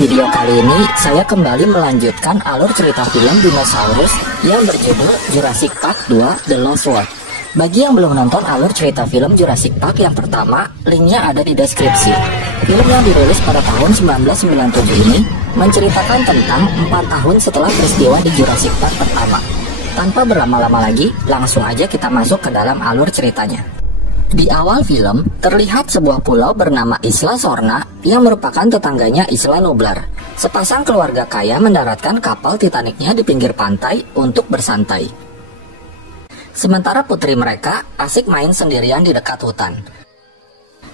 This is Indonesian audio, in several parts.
video kali ini, saya kembali melanjutkan alur cerita film dinosaurus yang berjudul Jurassic Park 2 The Lost World. Bagi yang belum nonton alur cerita film Jurassic Park yang pertama, linknya ada di deskripsi. Film yang dirilis pada tahun 1997 ini menceritakan tentang 4 tahun setelah peristiwa di Jurassic Park pertama. Tanpa berlama-lama lagi, langsung aja kita masuk ke dalam alur ceritanya. Di awal film, terlihat sebuah pulau bernama Isla Sorna yang merupakan tetangganya Isla Nublar. Sepasang keluarga kaya mendaratkan kapal Titanicnya di pinggir pantai untuk bersantai. Sementara putri mereka asik main sendirian di dekat hutan.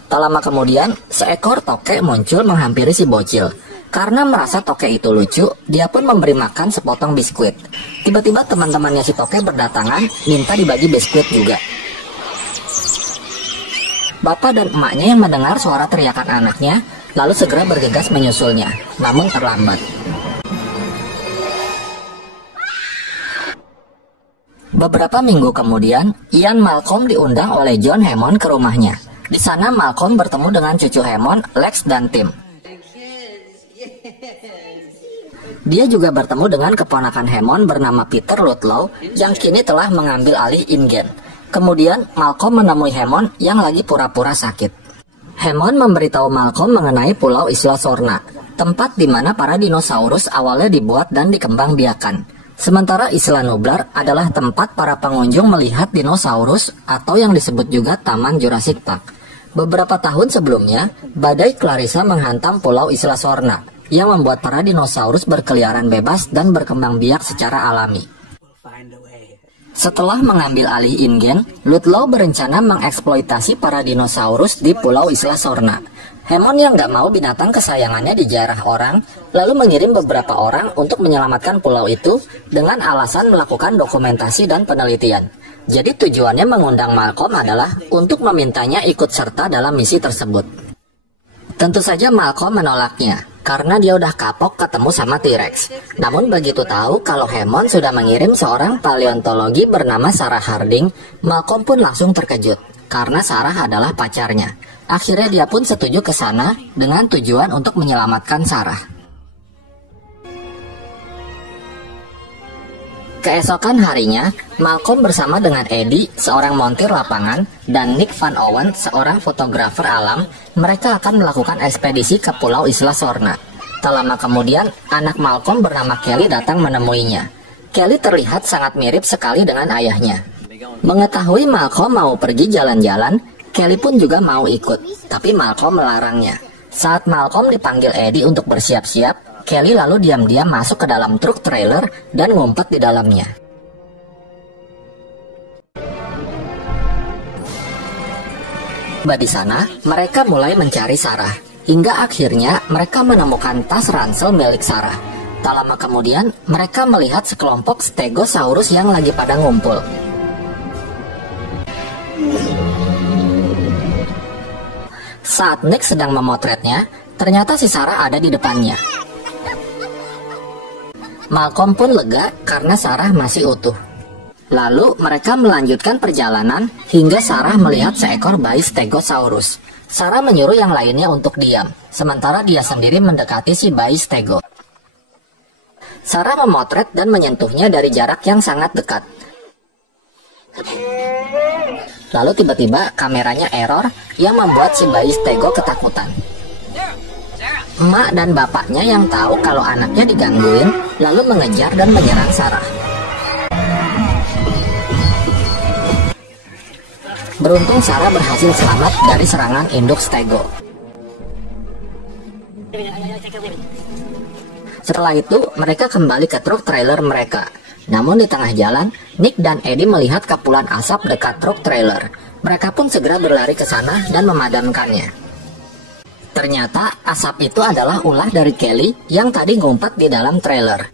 Tak lama kemudian, seekor tokek muncul menghampiri si bocil. Karena merasa tokek itu lucu, dia pun memberi makan sepotong biskuit. Tiba-tiba teman-temannya si tokek berdatangan, minta dibagi biskuit juga. Bapak dan emaknya yang mendengar suara teriakan anaknya, lalu segera bergegas menyusulnya, namun terlambat. Beberapa minggu kemudian, Ian Malcolm diundang oleh John Hammond ke rumahnya. Di sana Malcolm bertemu dengan cucu Hammond, Lex dan Tim. Dia juga bertemu dengan keponakan Hammond bernama Peter Ludlow yang kini telah mengambil alih InGen. Kemudian Malcolm menemui Hammond yang lagi pura-pura sakit. Hammond memberitahu Malcolm mengenai Pulau Isla Sorna, tempat di mana para dinosaurus awalnya dibuat dan dikembangbiakan. Sementara Isla Nublar adalah tempat para pengunjung melihat dinosaurus atau yang disebut juga Taman Jurassic Park. Beberapa tahun sebelumnya, badai Clarissa menghantam Pulau Isla Sorna yang membuat para dinosaurus berkeliaran bebas dan berkembang biak secara alami. Setelah mengambil alih InGen, Ludlow berencana mengeksploitasi para dinosaurus di Pulau Isla Sorna. Hammond yang gak mau binatang kesayangannya dijarah orang, lalu mengirim beberapa orang untuk menyelamatkan pulau itu dengan alasan melakukan dokumentasi dan penelitian. Jadi tujuannya mengundang Malcolm adalah untuk memintanya ikut serta dalam misi tersebut. Tentu saja Malcolm menolaknya, karena dia udah kapok ketemu sama T-Rex. Namun begitu tahu kalau Hammond sudah mengirim seorang paleontologi bernama Sarah Harding, Malcolm pun langsung terkejut, karena Sarah adalah pacarnya. Akhirnya dia pun setuju ke sana dengan tujuan untuk menyelamatkan Sarah. Keesokan harinya, Malcolm bersama dengan Eddie, seorang montir lapangan, dan Nick Van Owen, seorang fotografer alam, mereka akan melakukan ekspedisi ke Pulau Isla Sorna. Tak lama kemudian, anak Malcolm bernama Kelly datang menemuinya. Kelly terlihat sangat mirip sekali dengan ayahnya. Mengetahui Malcolm mau pergi jalan-jalan, Kelly pun juga mau ikut, tapi Malcolm melarangnya. Saat Malcolm dipanggil Eddie untuk bersiap-siap, Kelly lalu diam-diam masuk ke dalam truk trailer dan ngumpet di dalamnya. Di sana, mereka mulai mencari Sarah. Hingga akhirnya mereka menemukan tas ransel milik Sarah. Tak lama kemudian, mereka melihat sekelompok Stegosaurus yang lagi pada ngumpul. Saat Nick sedang memotretnya, ternyata si Sarah ada di depannya. Malcolm pun lega karena Sarah masih utuh. Lalu mereka melanjutkan perjalanan hingga Sarah melihat seekor bayi Stegosaurus. Sarah menyuruh yang lainnya untuk diam, sementara dia sendiri mendekati si bayi Stego. Sarah memotret dan menyentuhnya dari jarak yang sangat dekat. Lalu tiba-tiba kameranya error yang membuat si bayi Stego ketakutan. Emak dan bapaknya yang tahu kalau anaknya digangguin, lalu mengejar dan menyerang Sarah. Beruntung Sarah berhasil selamat dari serangan induk Stego. Setelah itu, mereka kembali ke truk trailer mereka. Namun di tengah jalan, Nick dan Eddie melihat kepulan asap dekat truk trailer. Mereka pun segera berlari ke sana dan memadamkannya. Ternyata asap itu adalah ulah dari Kelly yang tadi ngumpet di dalam trailer.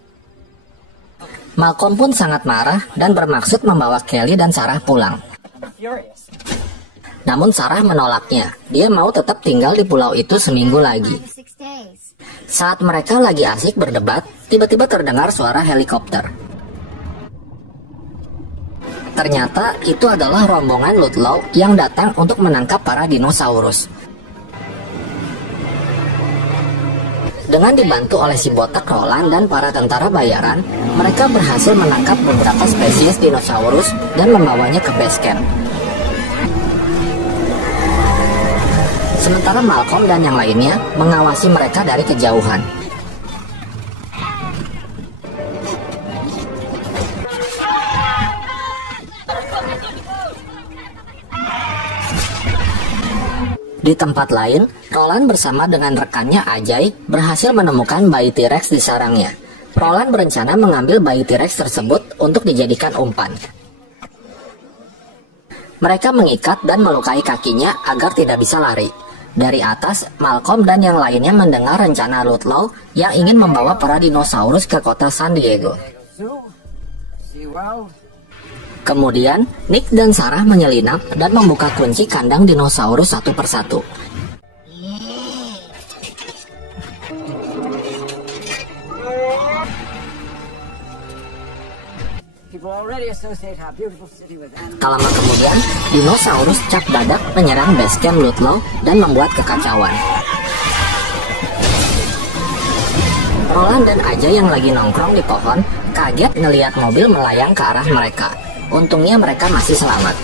Malcolm pun sangat marah dan bermaksud membawa Kelly dan Sarah pulang. Namun Sarah menolaknya. Dia mau tetap tinggal di pulau itu seminggu lagi. Saat mereka lagi asik berdebat, tiba-tiba terdengar suara helikopter. Ternyata itu adalah rombongan Ludlow yang datang untuk menangkap para dinosaurus. Dengan dibantu oleh si botak Roland dan para tentara bayaran, mereka berhasil menangkap beberapa spesies dinosaurus dan membawanya ke base camp. Sementara Malcolm dan yang lainnya mengawasi mereka dari kejauhan. Di tempat lain, Roland bersama dengan rekannya Ajay berhasil menemukan bayi T-Rex di sarangnya. Roland berencana mengambil bayi T-Rex tersebut untuk dijadikan umpan. Mereka mengikat dan melukai kakinya agar tidak bisa lari. Dari atas, Malcolm dan yang lainnya mendengar rencana Ludlow yang ingin membawa para dinosaurus ke kota San Diego. Kemudian, Nick dan Sarah menyelinap dan membuka kunci kandang dinosaurus satu persatu. Tak lama kemudian, dinosaurus cap dadak menyerang base camp Ludlow dan membuat kekacauan. Roland dan Ajay yang lagi nongkrong di pohon kaget ngelihat mobil melayang ke arah mereka. Untungnya mereka masih selamat.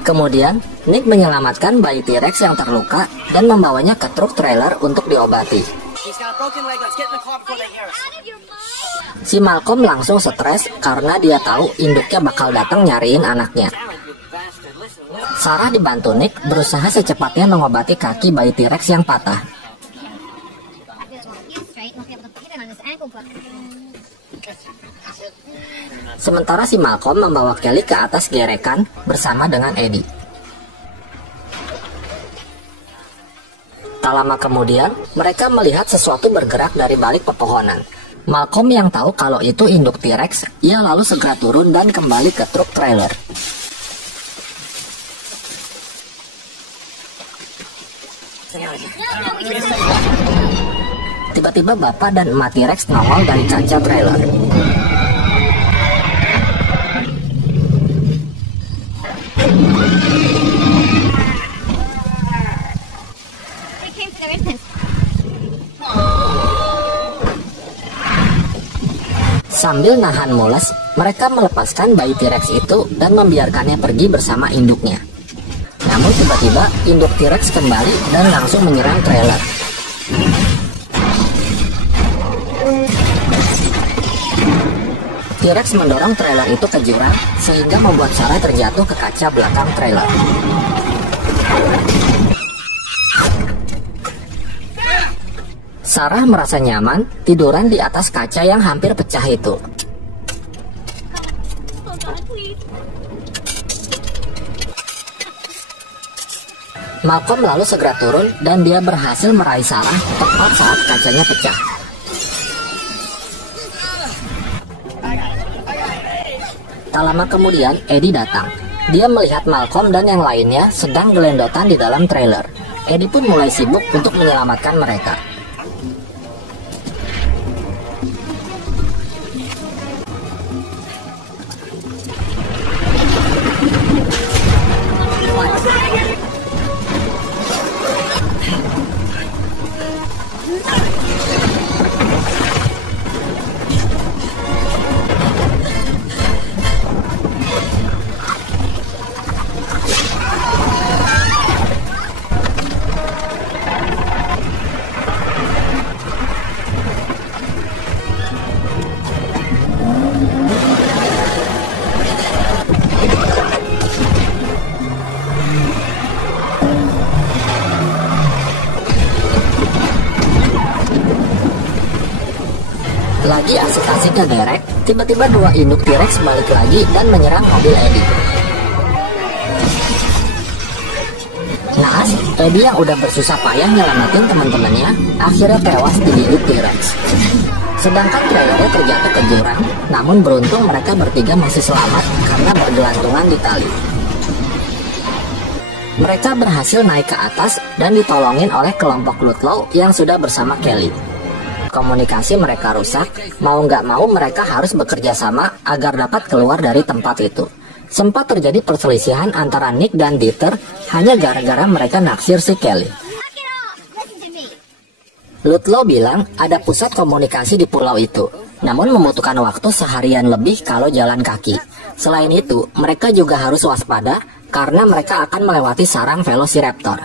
Kemudian, Nick menyelamatkan bayi T-Rex yang terluka dan membawanya ke truk trailer untuk diobati. Si Malcolm langsung stres karena dia tahu induknya bakal datang nyariin anaknya. Sarah dibantu Nick berusaha secepatnya mengobati kaki bayi T-Rex yang patah. Sementara si Malcolm membawa Kelly ke atas gerekan bersama dengan Eddie. Tak lama kemudian, mereka melihat sesuatu bergerak dari balik pepohonan. Malcolm yang tahu kalau itu induk T-Rex, ia lalu segera turun dan kembali ke truk trailer. Tiba-tiba bapak dan emak T-Rex nongol dari kaca trailer. Sambil nahan mules, mereka melepaskan bayi T-Rex itu dan membiarkannya pergi bersama induknya. Namun tiba-tiba induk T-Rex kembali dan langsung menyerang trailer. T-Rex mendorong trailer itu ke jurang sehingga membuat Sarah terjatuh ke kaca belakang trailer. Sarah merasa nyaman tiduran di atas kaca yang hampir pecah itu. Malcolm lalu segera turun dan dia berhasil meraih Sarah tepat saat kacanya pecah. Tak lama kemudian, Eddie datang. Dia melihat Malcolm dan yang lainnya sedang gelendotan di dalam trailer. Eddie pun mulai sibuk untuk menyelamatkan mereka. Lagi asik-asiknya derek, tiba-tiba dua induk T-Rex balik lagi dan menyerang mobil Eddie. Naas, Eddie yang udah bersusah payah nyelamatin teman-temannya, akhirnya tewas digigit T-Rex. Sedangkan trailernya terjatuh ke jurang, namun beruntung mereka bertiga masih selamat karena bergelantungan di tali. Mereka berhasil naik ke atas dan ditolongin oleh kelompok Ludlow yang sudah bersama Kelly. Komunikasi mereka rusak, mau nggak mau mereka harus bekerja sama agar dapat keluar dari tempat itu. Sempat terjadi perselisihan antara Nick dan Dieter hanya gara-gara mereka naksir si Kelly. Ludlow bilang ada pusat komunikasi di pulau itu, namun membutuhkan waktu seharian lebih kalau jalan kaki. Selain itu, mereka juga harus waspada karena mereka akan melewati sarang Velociraptor.